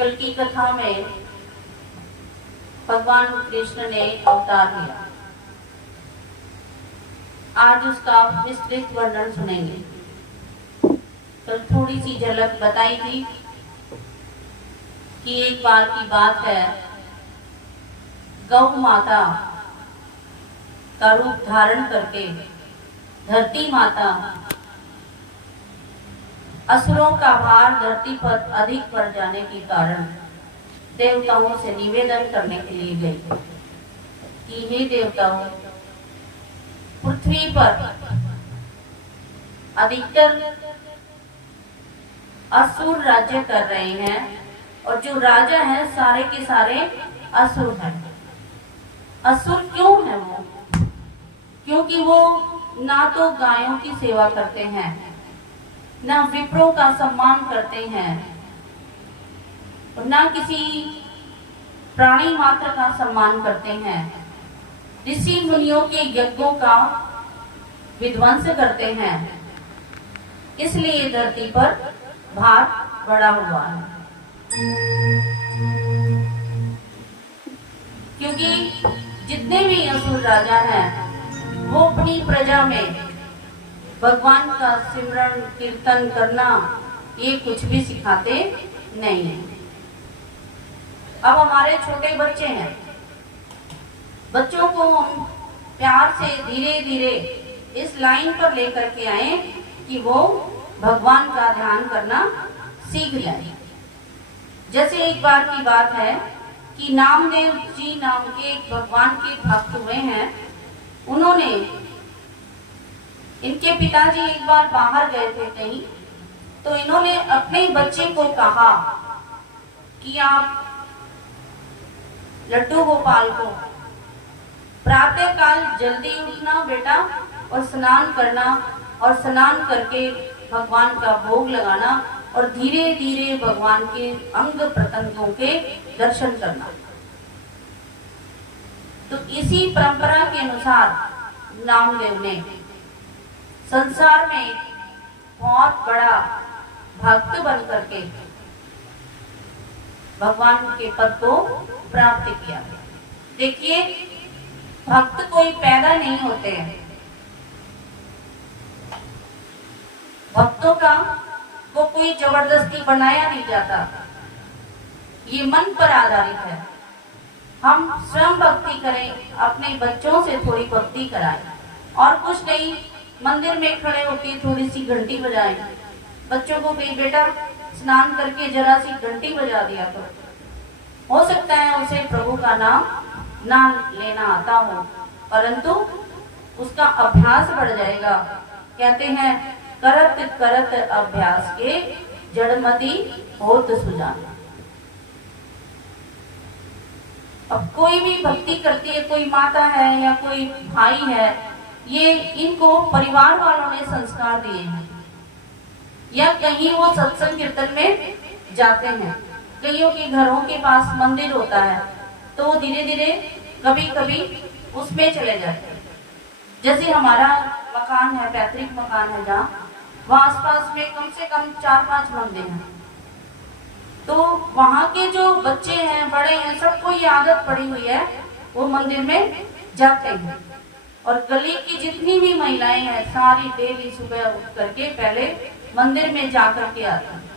कल की कथा में भगवान कृष्ण ने अवतार लिया। आज उसका विस्तृत वर्णन सुनेंगे। कल थोड़ी सी झलक बताई थी कि एक बार की बात है, गौ माता का रूप धारण करके धरती माता असुरों का भार धरती पर अधिक बढ़ जाने के कारण देवताओं से निवेदन करने के लिए गई कि हे देवताओं, पृथ्वी पर अधिकतर असुर राज्य कर रहे हैं और जो राजा हैं सारे के सारे असुर हैं। असुर क्यों है वो? क्योंकि वो ना तो गायों की सेवा करते हैं, ना विप्रों का सम्मान करते हैं और ना किसी प्राणी मात्र का सम्मान करते हैं। ऋषि मुनियों के यज्ञों का विध्वंस करते हैं। इसलिए धरती पर भार बढ़ा हुआ है। क्योंकि जितने भी असुर राजा हैं वो अपनी प्रजा में भगवान का सिमरन कीर्तन करना ये कुछ भी सिखाते नहीं है। अब हमारे छोटे बच्चे हैं, बच्चों को हम प्यार से धीरे धीरे इस लाइन पर लेकर के आए कि वो भगवान का ध्यान करना सीख जाए। जैसे एक बार की बात है कि नामदेव जी नाम के एक भगवान के भक्त हुए हैं। उन्होंने, इनके पिताजी एक बार बाहर गए थे कहीं, तो इन्होंने अपने बच्चे को कहा कि आप लड्डू गोपाल को प्रातः काल जल्दी उठना बेटा और स्नान करना और स्नान करके भगवान का भोग लगाना और धीरे धीरे भगवान के अंग प्रत्यंगों के दर्शन करना। तो इसी परंपरा के अनुसार नामदेव ने संसार में बहुत बड़ा भक्त बन करके भगवान के पद को प्राप्त किया। देखिए, भक्त कोई पैदा नहीं होते हैं। भक्तों का को कोई जबरदस्ती बनाया नहीं जाता। ये मन पर आधारित है। हम स्वयं भक्ति करें, अपने बच्चों से थोड़ी भक्ति कराएं और कुछ नहीं, मंदिर में खड़े होकर थोड़ी सी घंटी बजाएं। बच्चों को कहीं बेटा स्नान करके जरा सी घंटी बजा दिया तो हो सकता है उसे प्रभु का नाम ना लेना आता हो, परंतु उसका अभ्यास बढ़ जाएगा। कहते हैं करत करत अभ्यास के जड़मति होत सुजान। अब कोई भी भक्ति करती है, कोई माता है या कोई भाई है, ये इनको परिवार वालों ने संस्कार दिए हैं या कहीं वो सत्संग कीर्तन में जाते हैं। कईयों के घरों के पास मंदिर होता है तो वो धीरे धीरे कभी कभी उसमें चले जाते हैं। जैसे हमारा मकान है, पैतृक मकान है, जहाँ वहाँ आसपास में कम से कम 4-5 मंदिर हैं। तो वहाँ के जो बच्चे हैं, बड़े हैं, सबको ये आदत पड़ी हुई है, वो मंदिर में जाते हैं। और गली की जितनी भी महिलाएं हैं सारी डेली सुबह उठ करके पहले मंदिर में जाकर के आती हैं।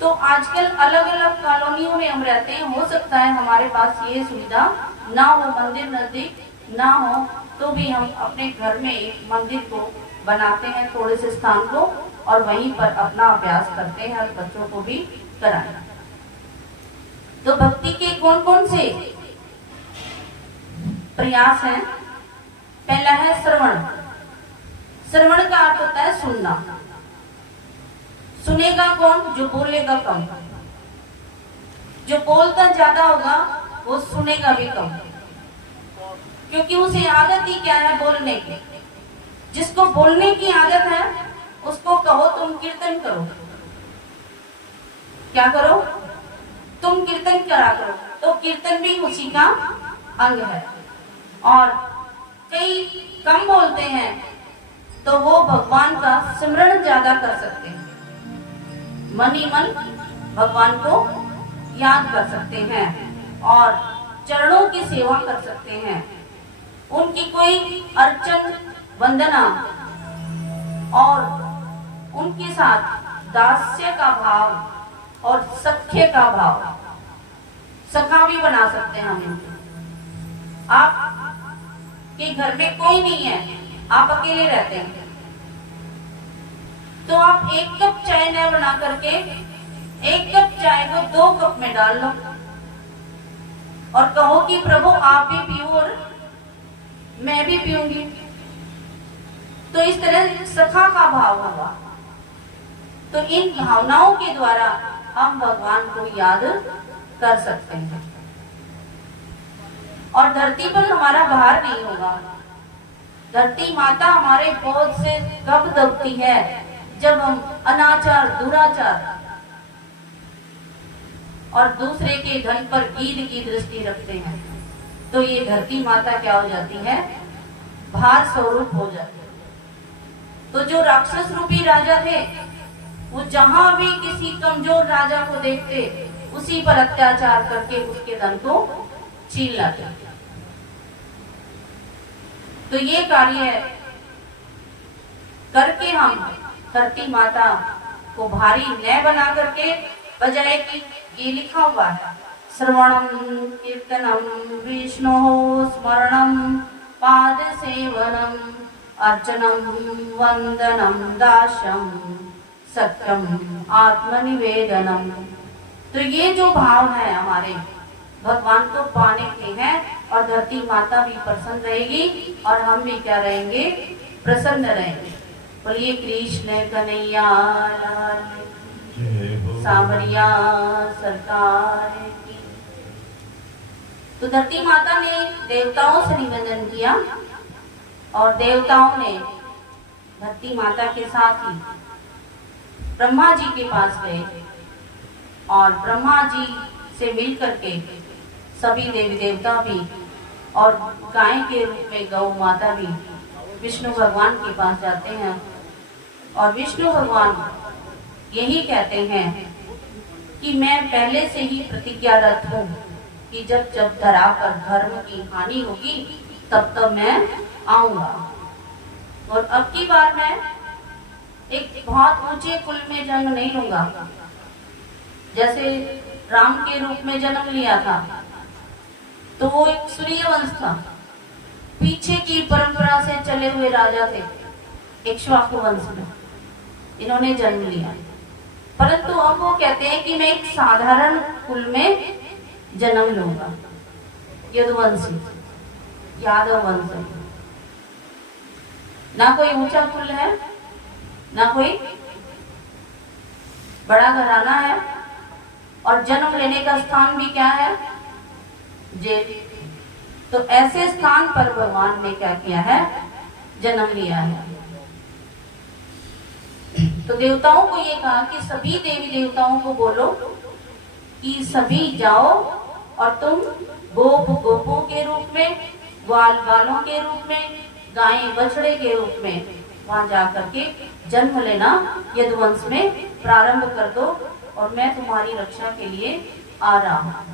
तो आजकल अलग अलग कॉलोनियों में हम रहते हैं, हो सकता है हमारे पास ये सुविधा ना हो, मंदिर नजदीक ना हो, तो भी हम अपने घर में एक मंदिर को बनाते हैं, थोड़े से स्थान को, और वहीं पर अपना अभ्यास करते हैं और बच्चों को भी कराएं। तो भक्ति के कौन कौन से प्रयास हैं? पहला है श्रवण। श्रवण का अर्थ होता है सुनना। सुनेगा कौन? जो बोलेगा कम। जो बोलता ज्यादा होगा वो सुनेगा भी कम, क्योंकि उसे आदत ही क्या है? बोलने की। जिसको बोलने की आदत है उसको कहो तुम कीर्तन करो। क्या करो? तुम कीर्तन करा करो। तो कीर्तन भी उसी का अंग है। और कई कम बोलते हैं तो वो भगवान का सिमरन ज्यादा कर सकते हैं। मन ही मन भगवान को याद कर सकते हैं और चरणों की सेवा कर सकते हैं। उनकी कोई अर्चन वंदना और उनके साथ दास्य का भाव और सख्य का भाव, सखा भी बना सकते हैं हम। आप के घर में कोई नहीं है, आप अकेले रहते हैं, तो आप एक कप चाय न बना करके एक कप चाय को 2 कप में डाल लो और कहो कि प्रभु आप भी पियो और मैं भी पीऊंगी। तो इस तरह सखा का भाव होगा। तो इन भावनाओं के द्वारा हम भगवान को याद कर सकते हैं और धरती पर हमारा भार नहीं होगा। धरती माता हमारे बोझ से कब दबती है? जब हम अनाचार, दुराचार और दूसरे के धन पर गीध की दृष्टि रखते हैं, तो ये धरती माता क्या हो जाती है? भार स्वरूप हो जाती है। तो जो राक्षस रूपी राजा थे, वो जहां भी किसी कमजोर राजा को देखते, उसी पर अत्याचार करके उसके धन को छीन लाते। तो ये कार्य करके हम धरती माता को भारी न बना करके, बजाय कि ये लिखा हुआ है श्रवणम कीर्तनम विष्णु स्मरणम पाद सेवनम अर्चनम वंदनम दास्यम सत्यम आत्मनिवेदनम। तो ये जो भाव है हमारे भगवान को पाने के हैं और धरती माता भी प्रसन्न रहेगी और हम भी क्या रहेंगे? प्रसन्न रहेंगे। बोलिए कृष्ण कन्हैया लाल की, सांवरिया सरकार की। तो धरती माता ने देवताओं से निवेदन किया और देवताओं ने धरती माता के साथ ही ब्रह्मा जी के पास गए और ब्रह्मा जी से मिल करके सभी देवी देवता भी और गाय के रूप में गौ माता भी विष्णु भगवान के पास जाते हैं और विष्णु भगवान यही कहते हैं कि मैं पहले से ही प्रतिज्ञारत हूँ कि जब जब धरा पर धर्म की हानि होगी तब तब मैं आऊंगा। और अब की बार मैं एक बहुत ऊंचे कुल में जन्म नहीं लूंगा। जैसे राम के रूप में जन्म लिया था तो वो एक सूर्य वंश था, पीछे की परंपरा से चले हुए राजा थे, इक्ष्वाकु वंश में इन्होंने जन्म लिया। परंतु अब वो कहते हैं कि मैं एक साधारण कुल में जन्म लूंगा, यदुवंशी, यादव वंश। ना कोई ऊंचा कुल है, ना कोई बड़ा घराना है और जन्म लेने का स्थान भी क्या है? जेल। तो ऐसे स्थान पर भगवान ने क्या किया है? जन्म लिया है। तो देवताओं को ये कहा कि सभी देवी देवताओं को बोलो कि सभी जाओ और तुम गोप गोपों के रूप में, ग्वाल ग्वालों के रूप में, गाय बछड़े के रूप में वहां जाकर के जन्म लेना, यदुवंश में प्रारंभ कर दो और मैं तुम्हारी रक्षा के लिए आ रहा हूं।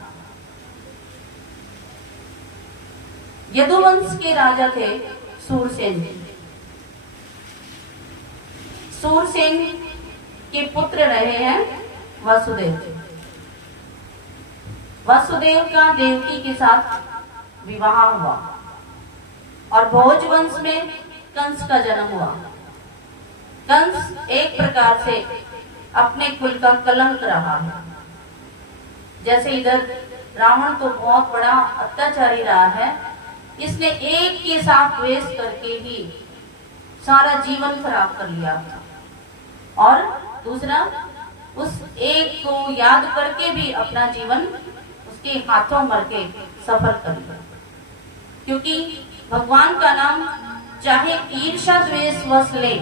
यदुवंश के राजा थे सूरसेन। सूरसेन के पुत्र रहे हैं वसुदेव। वसुदेव का देवकी के साथ विवाह हुआ और भोज वंश में कंस का जन्म हुआ। कंस एक प्रकार से अपने कुल का कलंक रहा है। जैसे इधर रावण तो बहुत बड़ा अत्याचारी रहा है, इसने एक के साथ द्वेष करके ही सारा जीवन खराब कर लिया और दूसरा उस एक को याद करके भी अपना जीवन उसके हाथों मर के सफल कर लिया। क्योंकि भगवान का नाम चाहे ईर्ष्या द्वेष वश ले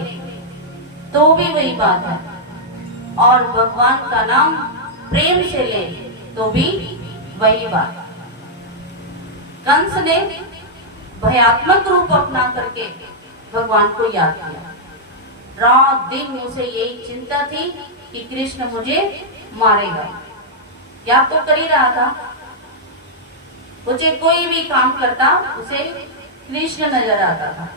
तो भी वही बात है, और भगवान का नाम प्रेम से ले तो भी वही बात। कंस ने भयात्मक रूप अपना करके भगवान को याद किया। रात दिन उसे यही चिंता थी कि कृष्ण मुझे मारेगा। या तो कर ही रहा था, मुझे कोई भी काम करता उसे कृष्ण नजर आता था,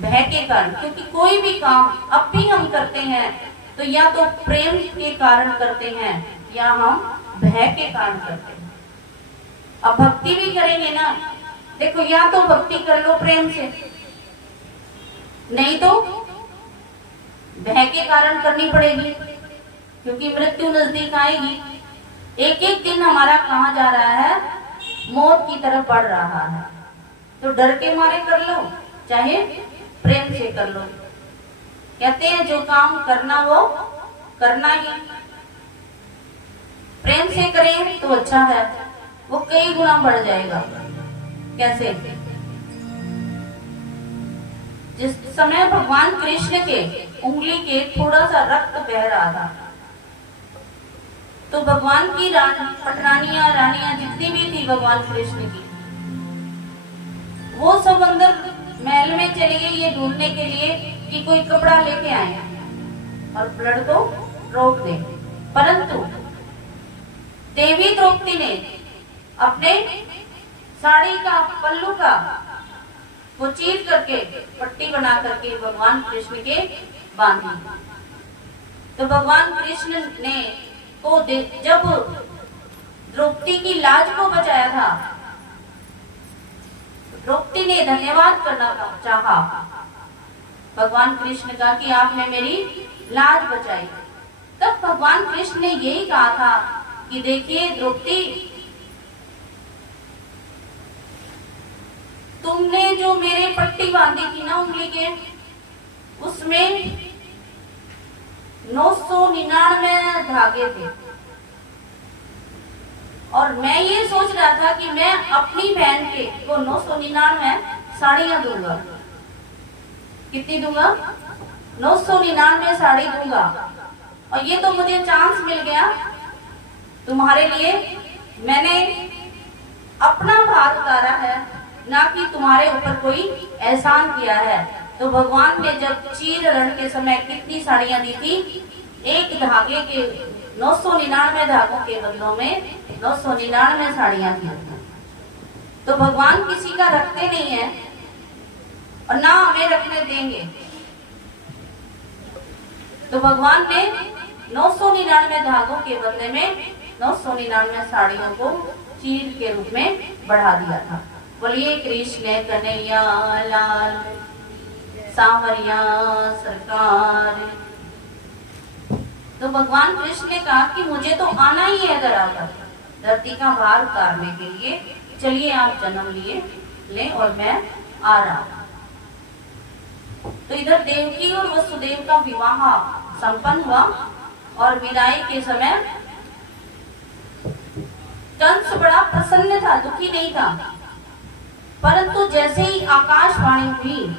भय के कारण। क्योंकि कोई भी काम अब भी हम करते हैं तो या तो प्रेम के कारण करते हैं या हम भय के कारण करते हैं। अब भक्ति भी करेंगे ना, देखो या तो भक्ति कर लो प्रेम से, नहीं तो भय के कारण करनी पड़ेगी, क्योंकि मृत्यु नजदीक आएगी। एक एक दिन हमारा कहाँ जा रहा है, मौत की तरफ बढ़ रहा है। तो डर के मारे कर लो, चाहे प्रेम से कर लो। कहते हैं जो काम करना वो करना ही, प्रेम से करें तो अच्छा है, वो कई गुना बढ़ जाएगा। कैसे? जिस समय भगवान कृष्ण के उंगली के थोड़ा सा रक्त बह रहा था, तो भगवान की पटरानियां रानियां जितनी भी थी भगवान कृष्ण की, वो सब अंदर महल में चली गई ये ढूंढने के लिए कि कोई कपड़ा लेके आए और ब्लड को रोक दे। परंतु देवी द्रौपदी ने अपने साड़ी का पल्लू का वो चीर करके पट्टी बना करके भगवान कृष्ण के बांधी। तो भगवान कृष्ण ने को जब द्रौपदी की लाज को बचाया था, द्रौपदी ने धन्यवाद करना चाहा भगवान कृष्ण का कि आपने मेरी लाज बचाई। तब भगवान कृष्ण ने यही कहा था कि देखिए द्रौपदी, तुमने जो मेरे पट्टी बांधी थी ना उंगली के, उसमें 999 धागे थे, और मैं ये सोच रहा था कि मैं अपनी बहन के को 999 साड़ियां दूंगा। कितनी दूंगा? 999 साड़ी दूंगा, और ये तो मुझे चांस मिल गया तुम्हारे लिए। मैंने अपना भार उतारा है, ना कि तुम्हारे ऊपर कोई एहसान किया है। तो भगवान ने जब चीर रण के समय कितनी साड़ियां दी थी, एक धागे के 999 धागों के बदलों में 999 साड़ियां थी। तो भगवान किसी का रखते नहीं है और ना हमें रखने देंगे। तो भगवान ने 999 धागों के बदले में 999 साड़ियों को चीर के रूप में बढ़ा दिया था। बोलिए कृष्ण कन्हैया लाल, सांवरिया सरकार। तो भगवान कृष्ण ने कहा कि मुझे तो आना ही है धरती का भार उतारने के लिए, चलिए आप जन्म लिए ले और मैं आ रहा हूं। तो इधर देवकी और वसुदेव का विवाह संपन्न हुआ, और विदाई के समय कंस बड़ा प्रसन्न था, दुखी नहीं था। परंतु जैसे ही आकाशवाणी हुई,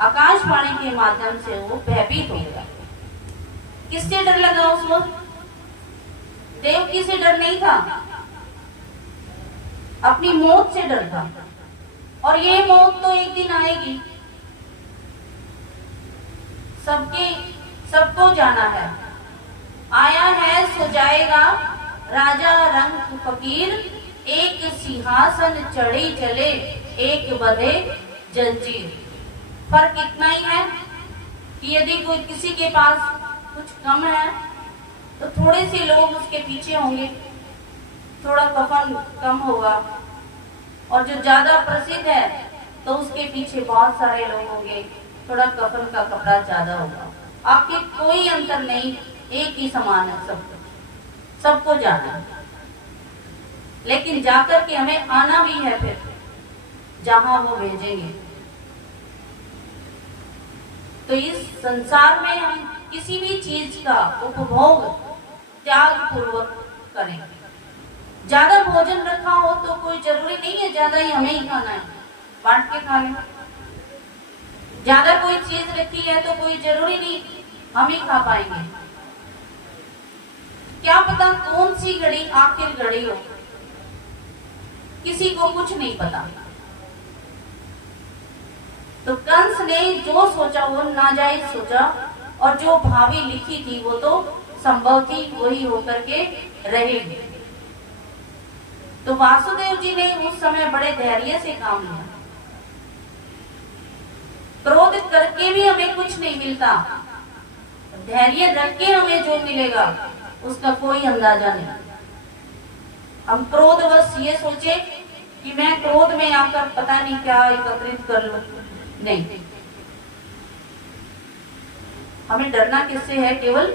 आकाशवाणी के माध्यम से वो भयभीत हो गया। किससे डर लगा उस वक्त? देवकी से डर नहीं था, अपनी मौत से डर था। और ये मौत तो एक दिन आएगी, सबको जाना है। आया है सो जाएगा राजा रंग फकीर, एक सिंहासन चढ़ी चले एक बंधे जंजीर। फर्क इतना ही है कि यदि कोई किसी के पास कुछ कम है तो थोड़े से लोग उसके पीछे होंगे, थोड़ा कफन कम होगा, और जो ज्यादा प्रसिद्ध है तो उसके पीछे बहुत सारे लोग होंगे, थोड़ा कफन का कपड़ा ज्यादा होगा। आपके कोई अंतर नहीं, एक ही समान है, सबको जाना है। लेकिन जाकर के हमें आना भी है फिर जहां वो भेजेंगे। तो इस संसार में हम किसी भी चीज का उपभोग त्याग पूर्वक करें। ज्यादा भोजन रखा हो तो कोई जरूरी नहीं है ज्यादा ही हमें ही खाना है, बांट के खा लें। ज्यादा कोई चीज रखी है तो कोई जरूरी नहीं हम ही खा पाएंगे। क्या पता कौन सी घड़ी आखिर घड़ी हो, किसी को कुछ नहीं पता। तो कंस ने जो सोचा वो नाजायज सोचा, और जो भावी लिखी थी वो तो संभव थी, वही होकर के रहेगी। तो वासुदेव जी ने उस समय बड़े धैर्य से काम लिया। क्रोध करके भी हमें कुछ नहीं मिलता, धैर्य रख के हमें जो मिलेगा उसका कोई अंदाजा नहीं। हम क्रोधवश ये सोचे कि मैं क्रोध में आकर पता नहीं क्या एकत्रित कर लूं, नहीं। हमें डरना किससे है? केवल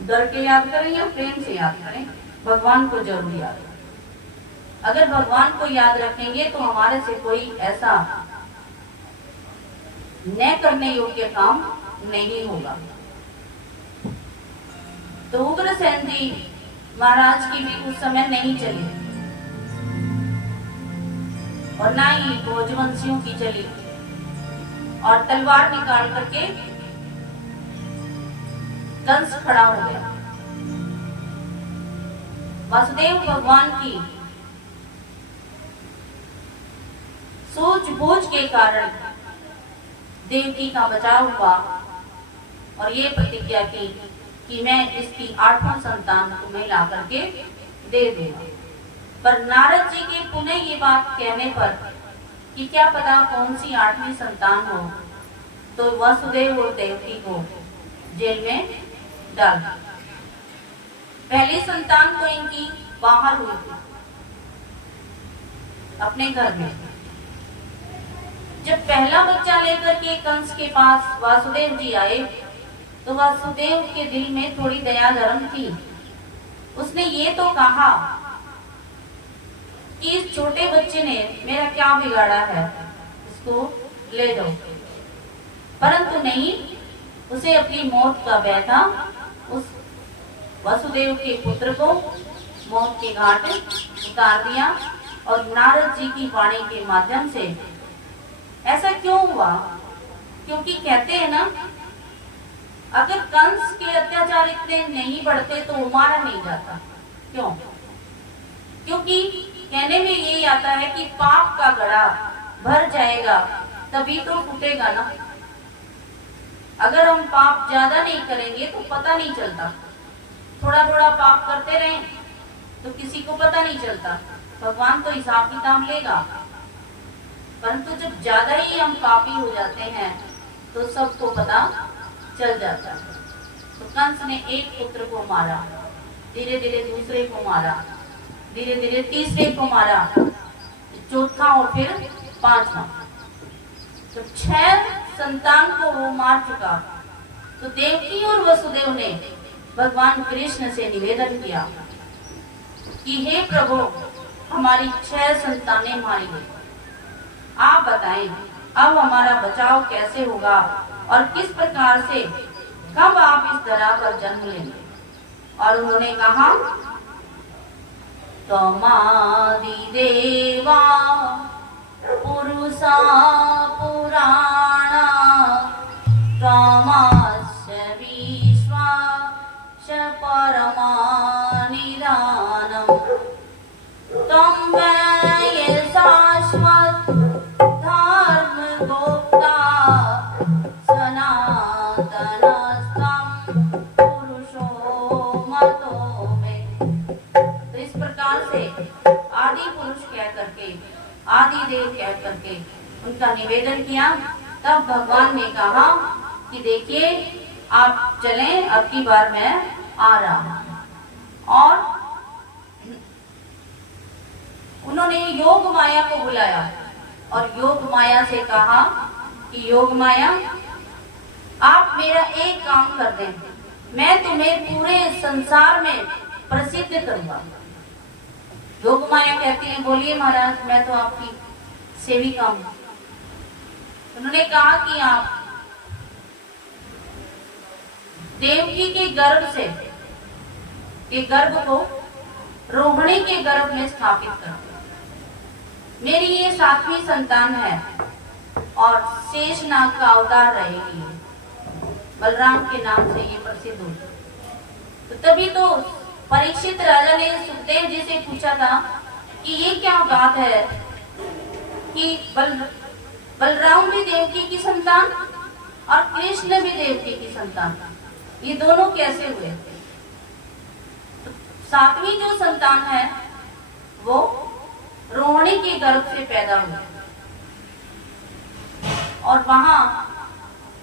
डर के याद करें या प्रेम से याद करें? भगवान को जरूर याद करें। अगर भगवान को याद रखेंगे तो हमारे से कोई ऐसा न करने योग्य काम नहीं होगा। तो उग्रसेन जी महाराज की भी उस समय नहीं चली और ना ही भोजवंशियों की चली, और तलवार निकाल करके कंस खड़ा हो गया। वासुदेव भगवान की सूझबूझ के कारण देवकी का बचाव हुआ और ये प्रतिज्ञा की कि मैं इसकी 8वां संतान तुम्हें ला करके दे दूंगा। पर नारद जी के पुनः ये बात कहने पर कि क्या पता कौन सी 8वीं संतान हो, तो वासुदेव और देवकी को जेल में डाल दिया। पहली संतान तो इनकी बाहर हुई थी अपने घर में। जब पहला बच्चा लेकर के कंस के पास वासुदेव जी आए तो वासुदेव के दिल में थोड़ी दया धर्म थी। उसने ये तो कहा कि इस छोटे बच्चे ने मेरा क्या बिगाड़ा है, इसको ले जाओ। परंतु नहीं, उसे अपनी मौत का भय था। उस वासुदेव के पुत्र को मौत के घाट उतार दिया और नारद जी की वाणी के माध्यम से। ऐसा क्यों हुआ? क्योंकि कहते हैं ना, अगर कंस के अत्याचार इतने नहीं बढ़ते तो वो मारा नहीं जाता। क्यों? क्योंकि कहने में यही आता है कि पाप का घड़ा भर जाएगा तभी तो टूटेगा ना। अगर हम पाप ज्यादा नहीं करेंगे तो पता नहीं चलता, थोड़ा थोड़ा पाप करते रहें तो किसी को पता नहीं चलता, भगवान तो हिसाब किताब लेगा। परंतु जब ज्यादा ही हम पापी हो जाते हैं तो सबको पता चल जाता है। तो कंस ने एक पुत्र को मारा, धीरे धीरे दूसरे को मारा, धीरे धीरे तीसरे को मारा, चौथा और फिर 5वां। तो 6 संतान को वो मार चुका। तो देवकी और वसुदेव ने भगवान कृष्ण से निवेदन किया कि हे प्रभु, हमारी 6 संतानें मारी गई, आप बताएं अब हमारा बचाव कैसे होगा और किस प्रकार से, कब आप इस धरा पर जन्म लेंगे। और उन्होंने कहा, त्वमादि देवा पुरुषा पुराणा त्वमस्य विश्वास्य परमा निधानम् त्वं वै शाश्वत धर्म गोप्ता सनातनस्त्वं पुरुषो मतो मे। तो इस प्रकार से आदि पुरुष कह करके, आदि देव कह करके उनका निवेदन किया। तब भगवान ने कहा कि देखिए आप चलें, अब की बार मैं आ रहा हूं। और उन्होंने योग माया को बुलाया और योग माया से कहा कि योग माया, आप मेरा एक काम कर दें, मैं तुम्हें पूरे संसार में प्रसिद्ध करूंगा। योग माया कहती है, बोलिए महाराज, मैं तो आपकी सेविका हूं। उन्होंने कहा कि आप देवकी के गर्भ से, के गर्भ को रोहिणी के गर्भ में स्थापित कर। मेरी ये 7वीं संतान है और शेषनाग का अवतार रहेगी, बलराम के नाम से ये प्रसिद्ध हुई। तो तभी तो परीक्षित राजा ने सुखदेव जी से पूछा था कि ये क्या बात है कि बलराम भी देवकी की संतान और कृष्ण भी देवकी की संतान। ये दोनों कैसे हुए? तो सातवीं जो संतान है वो रोहिणी के गर्भ से पैदा हुई और वहां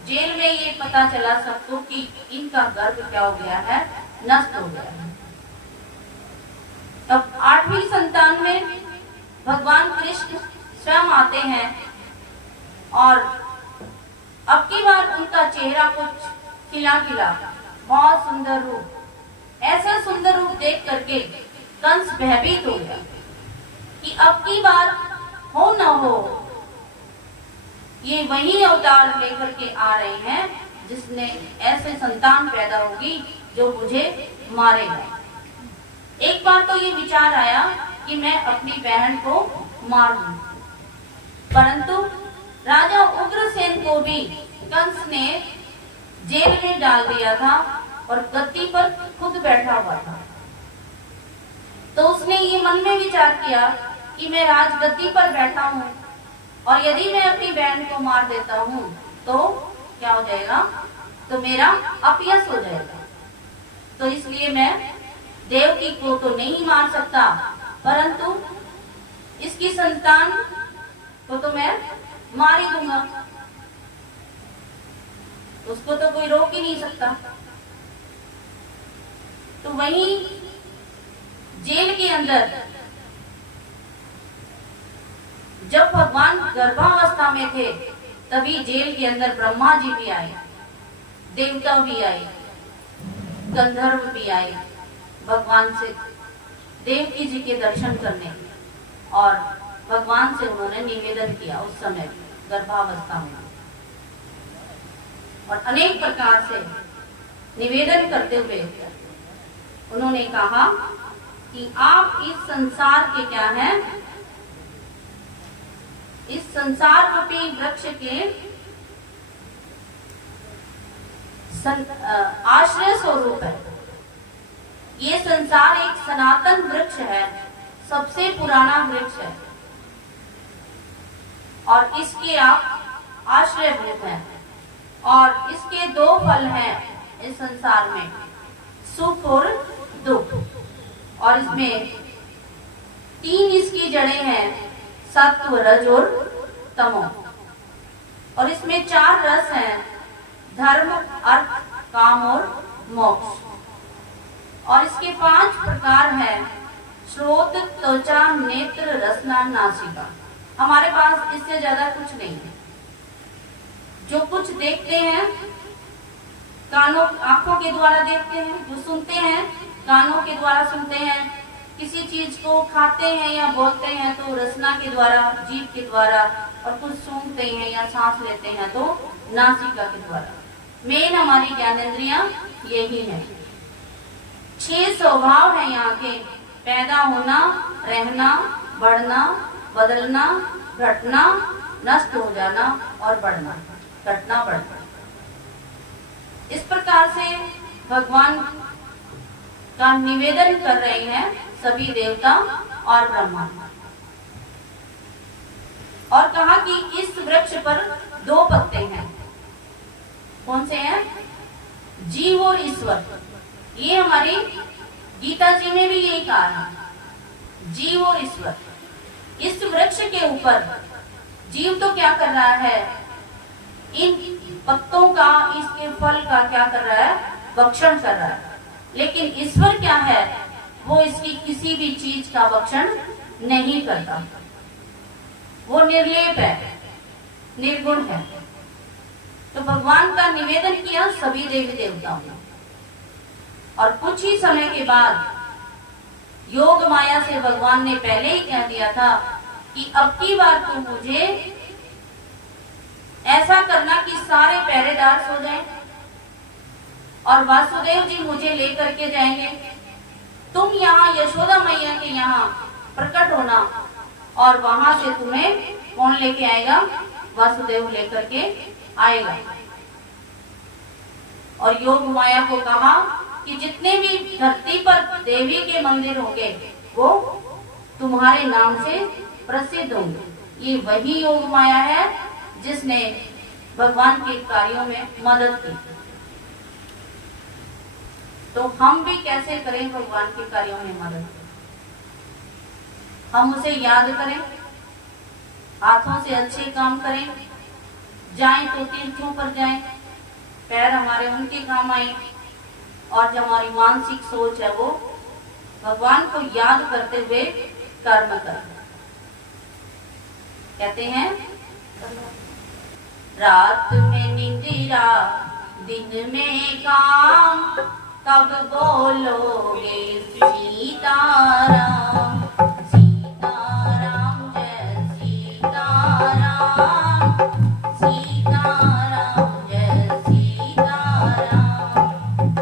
जेल में ये पता चला सबको कि इनका गर्भ क्या हो गया है, नष्ट हो गया है। तब आठवीं संतान में भगवान कृष्ण स्वयं आते हैं और अब की बार उनका चेहरा कुछ खिला खिला, बहुत सुंदर रूप, ऐसा सुंदर रूप देख करके कंस भयभीत हो गया कि अब की बार हो न हो ये वही अवतार लेकर के आ रहे हैं जिसने ऐसे संतान पैदा होगी जो मुझे मारेगा। एक बार तो ये विचार आया कि मैं अपनी बहन को मार दूं, परंतु राजा उग्रसेन को भी कंस ने जेल में डाल दिया था और गद्दी पर खुद बैठा हुआ था। तो उसने ये मन में विचार किया कि मैं राजगद्दी पर बैठा हूँ और यदि मैं अपनी बहन को मार देता हूँ तो क्या हो जाएगा, तो मेरा अपयश हो जाएगा। तो इसलिए मैं देवकी को तो नहीं मार सकता, परंतु इसकी संतान को तो मैं मार ही दूंगा, उसको तो कोई रोक ही नहीं सकता। तो वहीं जेल के अंदर जब भगवान गर्भावस्था में थे तभी जेल के अंदर ब्रह्मा जी भी आए, देवता भी आए, गंधर्व भी आए भगवान से देवकी जी के दर्शन करने, और भगवान से उन्होंने निवेदन किया उस समय गर्भावस्था में, और अनेक प्रकार से निवेदन करते हुए उन्होंने कहा कि आप इस संसार के क्या हैं, इस संसार रूपी वृक्ष के आश्रय स्वरूप है। ये संसार एक सनातन वृक्ष है, सबसे पुराना वृक्ष है और इसके आप आश्रयभूत हैं, और इसके दो फल हैं इस संसार में, सुख और दुख, और इसमें तीन इसकी जड़ें हैं, सत्व, रज और तमो, और इसमें चार रस हैं, धर्म, अर्थ, काम और मोक्ष, और इसके 5 प्रकार हैं, श्रोत, त्वचा, नेत्र, रसना, नासिका। हमारे पास इससे ज्यादा कुछ नहीं है। जो कुछ देखते हैं कानों, आंखों के द्वारा देखते हैं, जो सुनते हैं कानों के द्वारा सुनते हैं, किसी चीज को खाते हैं या बोलते हैं तो रसना के द्वारा, जीभ के द्वारा, और कुछ सूंघते हैं या सांस लेते हैं तो नासिका के द्वारा। मेन हमारी ज्ञानेंद्रियां यही है। 6 स्वभाव है यहाँ के, पैदा होना, रहना, बढ़ना, बदलना, घटना, नष्ट हो जाना और बढ़ना, घटना, बढ़ना। इस प्रकार से भगवान का निवेदन कर रहे हैं सभी देवता और ब्रह्मा, और कहा कि इस वृक्ष पर 2 पत्ते हैं। कौन से हैं? जीव और ईश्वर। ये हमारी गीता जी ने भी यही कहा है, जीव और ईश्वर। इस वृक्ष के ऊपर जीव तो क्या कर रहा है, इन पत्तों का, इसके फल का क्या कर रहा है, भक्षण कर रहा है, लेकिन ईश्वर क्या है, वो इसकी किसी भी चीज का भक्षण नहीं करता, वो निर्लेप है, निर्गुण है। तो भगवान का निवेदन किया सभी देवी देवताओं ने, और कुछ ही समय के बाद योग माया से भगवान ने पहले ही कह दिया था कि अब की बार तो मुझे ऐसा करना कि सारे पहरेदार सो जाएं और वासुदेव जी मुझे लेकर के जाएंगे, तुम यहाँ यशोदा मैया के यहाँ प्रकट होना, और वहां से तुम्हें कौन लेके आएगा, वासुदेव लेकर के आएगा। और योग माया को कहा कि जितने भी धरती पर देवी के मंदिर होंगे वो तुम्हारे नाम से प्रसिद्ध होंगे। ये वही योग माया है जिसने भगवान के कार्यों में मदद की। तो हम भी कैसे करें भगवान के कार्यों में मदद? हम उसे याद करें, हाथों से अच्छे काम करें, जाएं तो तीर्थों पर जाएं, पैर हमारे उनके काम आए, और जो हमारी मानसिक सोच है वो भगवान को याद करते हुए कर्म करें। कहते हैं रात में निंदिरा दिन में काम, कब बोलोगे सीताराम, सीताराम जय सीताराम, सीताराम जय सीताराम,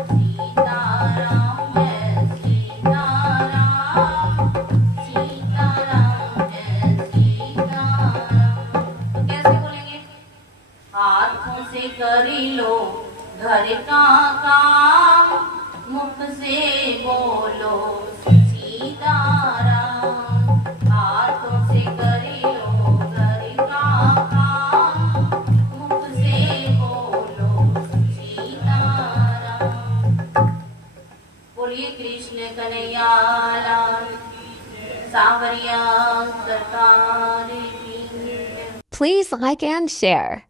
सीताराम जय सीताराम, सीताराम जय सीताराम। तो कैसे बोलेंगे? हाथों से कर लो घर का काम, मुख से बोलो सीताराम, हाथों से कर लो घर का काम, मुख से बोलो सीताराम। बोलिए कृष्ण कन्हैया लाल, सांवरिया सरकार की। Please like and share.